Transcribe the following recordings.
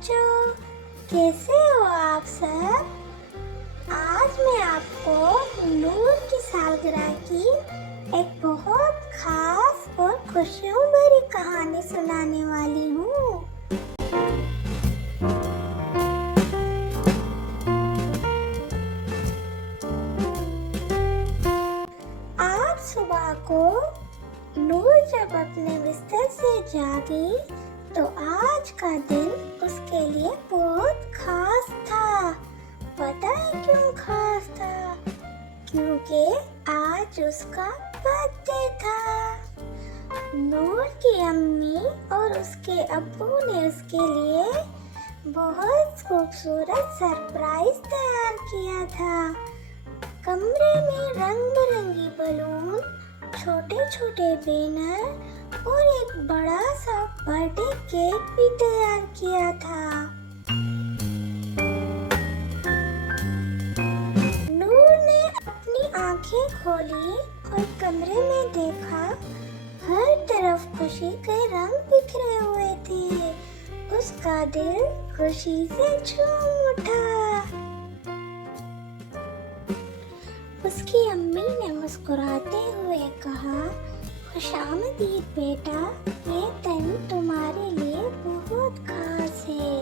बच्चों, कैसे हो आप सब? आज मैं आपको नूर की सालगिरह की एक बहुत खास और खुशियों भरी कहानी सुनाने वाली हूँ। आज सुबह को नूर जब अपने बिस्तर से जागी तो आज का दिन उसके लिए बहुत खास था। पता है क्यों खास था? क्योंकि आज उसका बर्थडे था। नूर की अम्मी और उसके अब्बू ने उसके लिए बहुत खूबसूरत सरप्राइज तैयार किया था। कमरे में रंग बिरंगी बलून, छोटे छोटे बैनर और एक बड़ा सा बर्थडे केक भी तैयार किया था। नूर ने अपनी आंखें खोली और कमरे में देखा, हर तरफ खुशी के रंग बिखरे हुए थे। उसका दिल खुशी से झूम उठा। उसकी अम्मी ने मुस्कुराते हुए कहा, खुशामदीद बेटा, ये दिन तुम्हारे लिए बहुत खास है।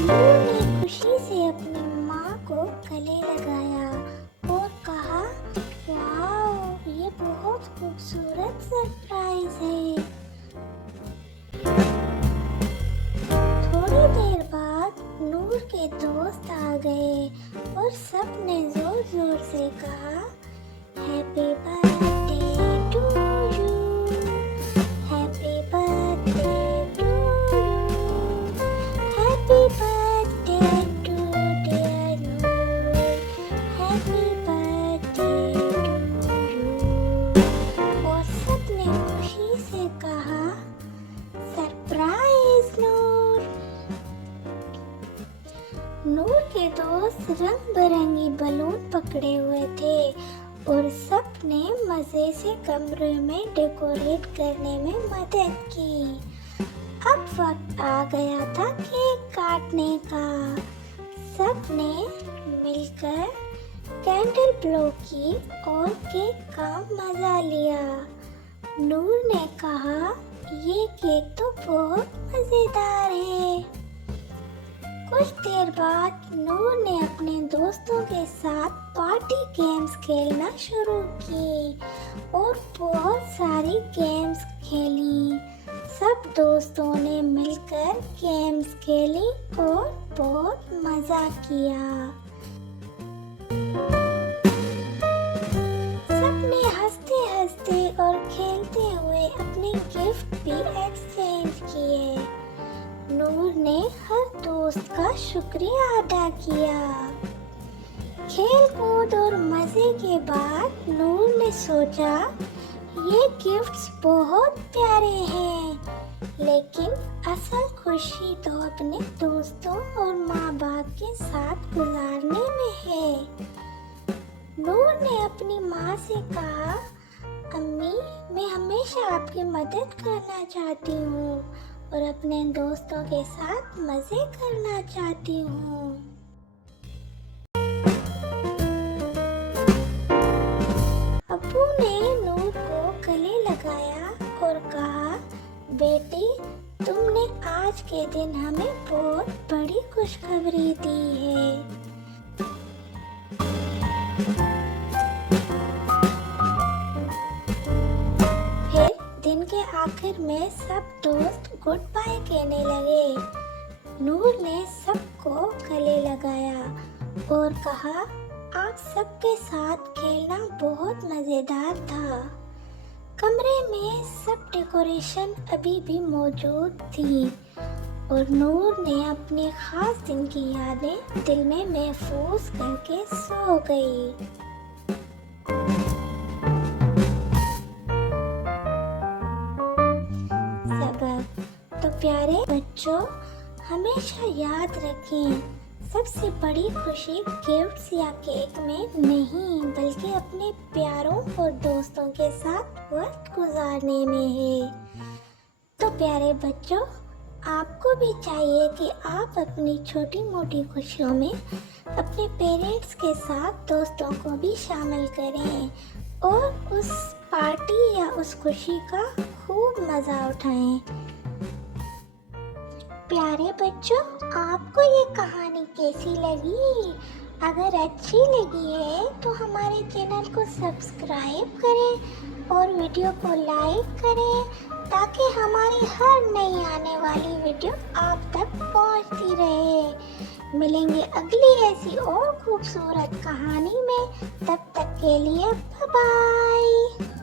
नूर ने खुशी से अपनी माँ को गले लगाया और कहा, वाह, ये बहुत खूबसूरत सरप्राइज है। थोड़ी देर बाद नूर के दोस्त आ गए और सब ने जोर जोर से कहा, happy birthday to you, happy birthday to you, happy birthday to dear Noor, happy birthday to you. और सब ने खुशी से कहा, सरप्राइज नूर। नूर के दोस्त रंग बिरंगी बलून पकड़े हुए थे और सबने मजे से कमरे में डेकोरेट करने में मदद की। अब वक्त आ गया था केक काटने का। सबने मिलकर कैंडल ब्लो की और केक का मजा लिया। नूर ने कहा, ये केक तो बहुत मजेदार है। कुछ देर बाद नूर ने अपने दोस्तों के साथ पार्टी गेम्स खेलना शुरू की और बहुत सारी गेम्स खेली। सब दोस्तों ने मिलकर गेम्स खेली और बहुत मजा किया। सबने हंसते हंसते और खेलते हुए अपने गिफ्ट भी एक्सचेंज किए। नूर ने हर दोस्त का शुक्रिया अदा किया। खेल कूद और मजे के बाद नूर ने सोचा, ये गिफ्ट्स बहुत प्यारे हैं, लेकिन असल खुशी तो अपने दोस्तों और माँ बाप के साथ गुजारने में है। नूर ने अपनी माँ से कहा, अम्मी, मैं हमेशा आपकी मदद करना चाहती हूँ और अपने दोस्तों के साथ मजे करना चाहती हूँ। अब्बू ने नूर को गले लगाया और कहा, बेटी, तुमने आज के दिन हमें बहुत बड़ी खुशखबरी दी है। दिन के आखिर में सब दोस्त गुड बाय कहने लगे। नूर ने सबको गले लगाया और कहा, आप सबके साथ खेलना बहुत मजेदार था। कमरे में सब डेकोरेशन अभी भी मौजूद थी और नूर ने अपने खास दिन की यादें दिल में महफूज करके सो गई। तो प्यारे बच्चों, हमेशा याद रखें, सबसे बड़ी खुशी गिफ्ट्स या केक में नहीं बल्कि अपने प्यारों और दोस्तों के साथ वक्त गुजारने में है। तो प्यारे बच्चों, आपको भी चाहिए कि आप अपनी छोटी मोटी खुशियों में अपने पेरेंट्स के साथ दोस्तों को भी शामिल करें और उस पार्टी या उस खुशी का खूब मज़ा उठाएं। प्यारे बच्चों, आपको ये कहानी कैसी लगी? अगर अच्छी लगी है तो हमारे चैनल को सब्सक्राइब करें और वीडियो को लाइक करें ताकि हमारी हर नई आने वाली वीडियो आप तक पहुंचती रहे। मिलेंगे अगली ऐसी और खूबसूरत कहानी में, तब तक के लिए बाय बाय।